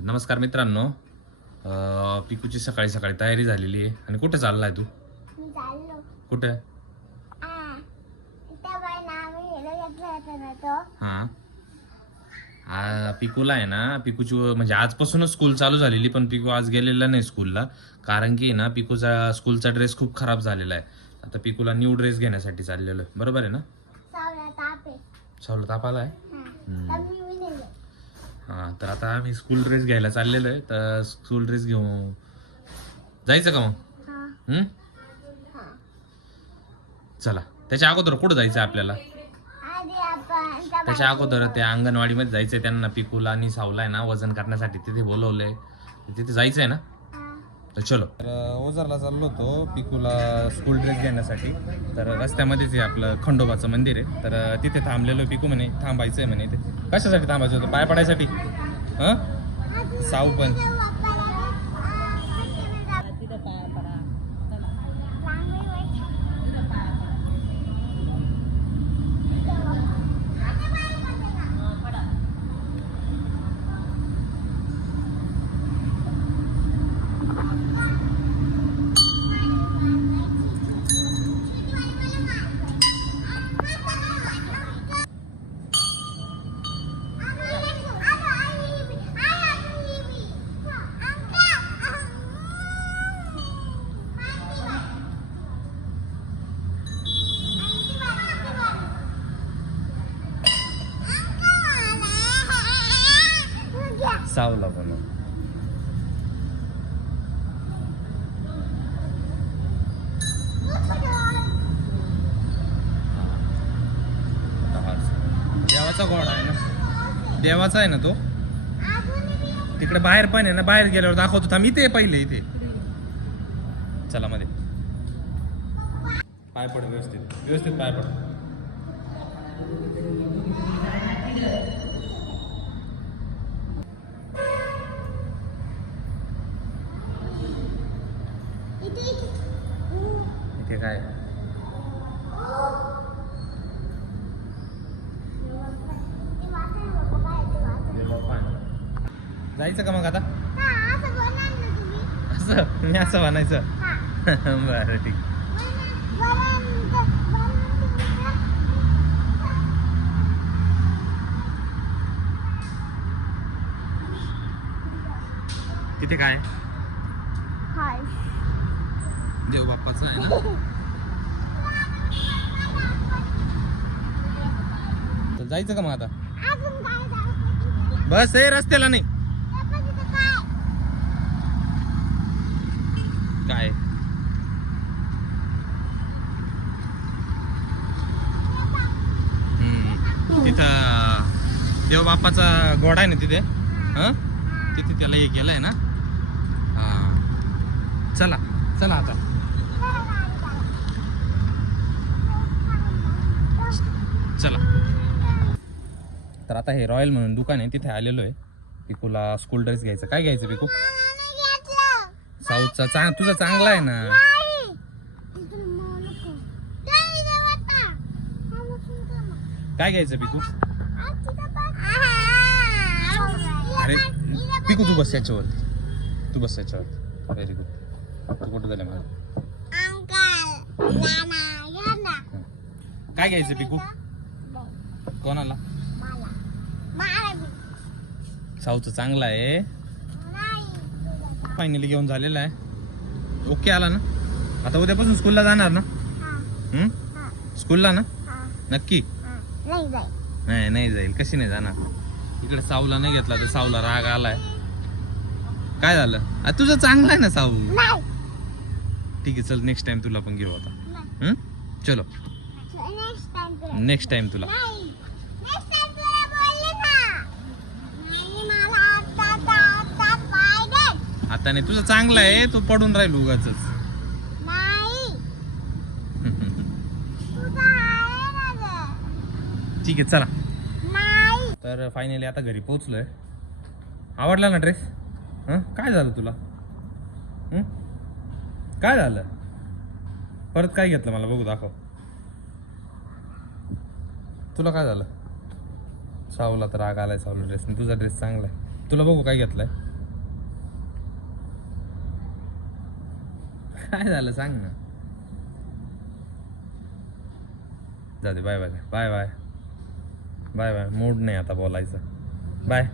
तर नमस्कार मित्रांनो. पिकूची सकाळी सकाळी तयारी झालेली आहे. आणि कुठे चाललाय तू? मी चाललो. कुठे? आ त्या बाईनं आम्ही हेला घेतला होता ना तो. हां. आ, पिकूला आहे ना पिकूची म्हणजे आजपासूनच स्कूल चालू झालेली पण पिकू आज गेलेला नाही स्कूलला कारण की ना पिकूचा स्कूलचा ड्रेस खूप खराब झालेला आहे. आता पिकूला न्यू ड्रेस घेण्यासाठी चाललेलो आहे. बरोबर आहे ना? सावला ताप आहे सावलं ताप आला आहे हा तर आता आम्ही स्कूल ड्रेस घ्यायला चाललेलो आहे. तर स्कूल ड्रेस घेऊ जायचं का मग? चला. त्याच्या अगोदर कुठं जायचं आपल्याला? आधी आपण त्या त्याच्या अगोदर त्या अंगणवाडीमध्ये जायचंय. त्यांना पिकूला आणि सावला आहे ना वजन करण्यासाठी तिथे बोलवलंय. तिथे जायचंय ना? हा तर चलो. तर ओझरला चाललो होतो पिकूला स्कूल ड्रेस घेण्यासाठी तर रस्त्यामध्येच आहे आपलं खंडोबाचं मंदिर आहे. तर तिथे थांबलेलो पिकू म्हणे थांबायचं आहे म्हणे ते कशासाठी थांबायचं होतं? पाय पडायसाठी? हां? साऊ पण सावला पण देवाचा गोड आहे ना? देवाचा आहे ना तो? तिकडे बाहेर पण आहे ना बाहेर गेल्यावर दाखवतो. मी ते आहे पहिले इथे. चला मध्ये. पाय पड व्यवस्थित. व्यवस्थित पाय पड. इथे काय? जायचं का मग आता? असं? मी असं म्हणायचं? बरं ठीक. तिथे काय? देव बाप्पाचं आहे ना. तर जायचं का मग आता? बस आहे रस्त्याला नाही. काय? हम्म. तिथं देव बाप्पाचा घोडा आहे ना तिथे? हं? तिथे त्याला हे केलंय ना? चला चला आता. चला. तर आता हे रॉयल म्हणून दुकान आहे तिथे आलेलो आहे. पिकूला स्कूल ड्रेस घ्यायचं. काय घ्यायचं पिकू? साऊथचा चांग तुझा चांगला आहे ना. काय घ्यायचं पिकू? अरे पिकू तू बस याच्यावरती. तू बस याच्यावरती. व्हेरी गुड तू कुठं झालं मला काय घ्यायचं पिकू? कोणाला? साऊथचं चांगला आहे. फायनली घेऊन झालेला आहे. ओके आला ना? आता उद्यापासून स्कूलला जाणार ना? हम्म? स्कूलला ना? नक्की? नाही नाही जाईल. कशी नाही जाणार? इकडे साऊला नाही घेतला तर साऊला राग आलाय. काय झालं? तुझं चांगलं आहे ना साऊ? ठीक आहे चल नेक्स्ट टाइम तुला पण घेऊ आता. हम्म? चलो. नेक्स्ट टाइम नेक्स्ट टाइम तुला नाही नेक्स्ट टाइम तुला बोलले ना नाही मला आता आता आता नाही तुझं चांगलं आहे तू पडून राहील उगाच. ठीक आहे चला. तर फायनली आता घरी पोहोचलोय. आवडला ना ड्रेस हं? काय झालं तुला? काय झालं? परत काय घेतलं मला? बघू दाखव. तुला काय झालं? सावला तर राग आलाय सावला ड्रेस तुझा ड्रेस चांगला आहे. तुला बघू काय घेतलाय? काय झालं? सांग ना. जाऊ दे bye bye bye bye bye bye mood नाही आता बोलायचं. बाय